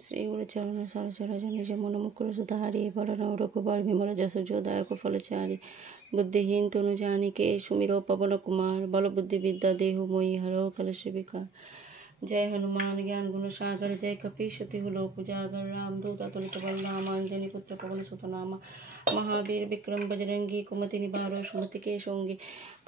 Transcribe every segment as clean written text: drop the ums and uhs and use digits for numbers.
श्री गुरुचरण सरोज निज मन मुकुर सुधारी वरण रघुबर विमल जस जो दायक फल चारी बुद्धिहीन तनु जानिके सुमिरो पवन कुमार बल बुद्धि विद्या देहु मोहि हरो कलश विकार। जय हनुमान ज्ञान गुण सागर जय कपीश तिहु लोक उजागर रामदूत अतुलित बल नाम अंजनी पुत्र पवन सुत नामा महावीर विक्रम बजरंगी कुमति निवारो सुमति के शोंगी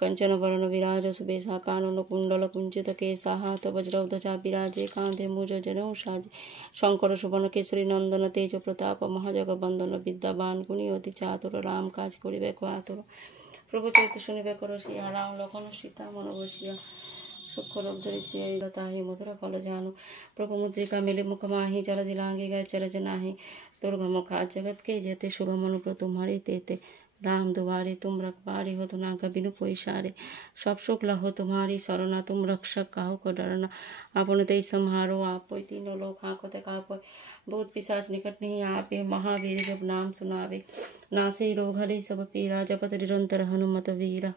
कंचन वरण विराज सुबेसा कानन कुंडल कुंचित केसा हाथ वज्र ध्वजा विराजे कांधे मुज जनेऊ साजे शंकर सुवन केसरी नंदन तेज प्रताप महाजग बंदन विद्यावान गुणी अति चातुर राम काज करिबे को आतुर प्रभु चरित शुनिबे को रसिया राम लखन सीता मन बसिया सुख रब्धरि सिय लताहि मधुर फल जानु प्रभु मुद्रिका मिले मुख माहि जल दिलांगे गए चरज नाही दुर्गम खाद जगत के जेते शुभम अनुप्र तुम्हारी तेते राम दुआरे तुम रखवारे हो तो ना कबिनु कोई सारे सब सुख लहो तुम्हारी शरणा तुम रक्षक काहू को डरना अपन ते संहारो आप तीनों लोग आंखों ते काप बहुत पिशाच निकट नहीं आपे महावीर जब नाम सुनावे नासे रोग हरे सब पीरा जपत निरंतर हनुमत वीरा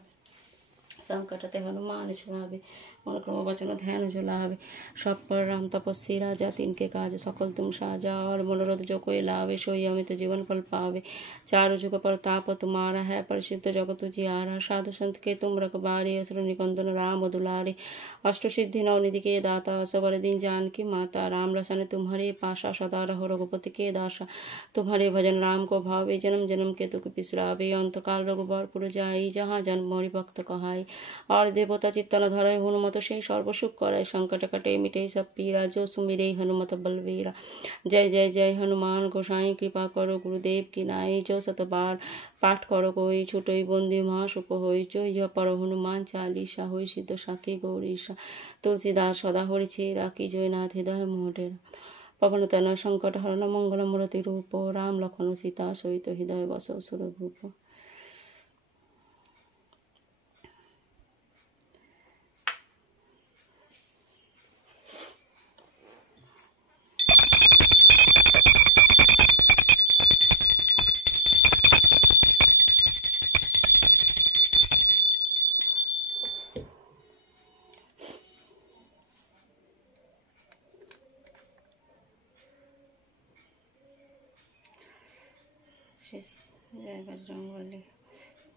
संकट ते हनुमान छुड़ावे मन क्रम वचन ध्यान जो लावे सब पर राम तपस्वी राजा तिनके काज सकल तुम साजा और मनोरथ जो कोई लावे सोई अमित जीवन फल पावे चारों जुग प्रताप तुम्हारा है प्रसिद्ध जगत जियारा साधु संत के तुम रखबारे असुर निकंदन राम दुलारे अष्ट सिद्धि नवनिधि के दाता सबर दिन जान की माता राम रसन तुम्हारे पाशा सदा रहो रघुपति के दासा तुम्हारे भजन राम को भावे जन्म जन्म के दुख बिसरावे अंत काल रघुबर पुर जाई जहाँ जन्म मोरि भक्त कहाई और देवता चित्तन धरे हनुमत से सर्व सुख करे संकट कटे मिटे सब पीरा जो सुमिरे हनुमत बलवीरा। जय जय जय हनुमान गोसाई कृपा करो गुरुदेव की नाई जो सत बार पाठ करो कोई छुटोई बंदी महासुख होई जो यह पर हनुमान चालीसा होई सिद्ध साखी गौरीसा तुलसीदास सदा हरि छेरा की जय नाथ हृदय मोटेरा पवन तनय संकट हरण मंगल मूर्ति रूप राम लखन सीता सहित हृदय बसो सुरभूप। जय बजरंगबली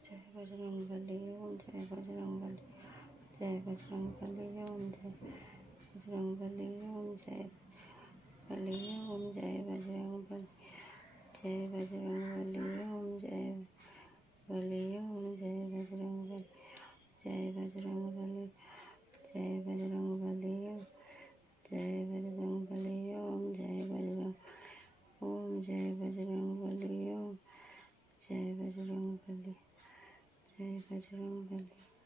जय बजरंगबली ओम जय बजरंगबली जय बजरंगबली ओम जय बजरंगबली ओम जय बली ओम जय बजरंगबली जय बजरंगबली ओम जय बली ओम जय बजरंगबली जय बजरंगबली जय बजरंगबली जय बजरंगबली ओम जय बजरंग ओम जय बजरंगबली ओम जय बजरंगबली जय बजरंगबली।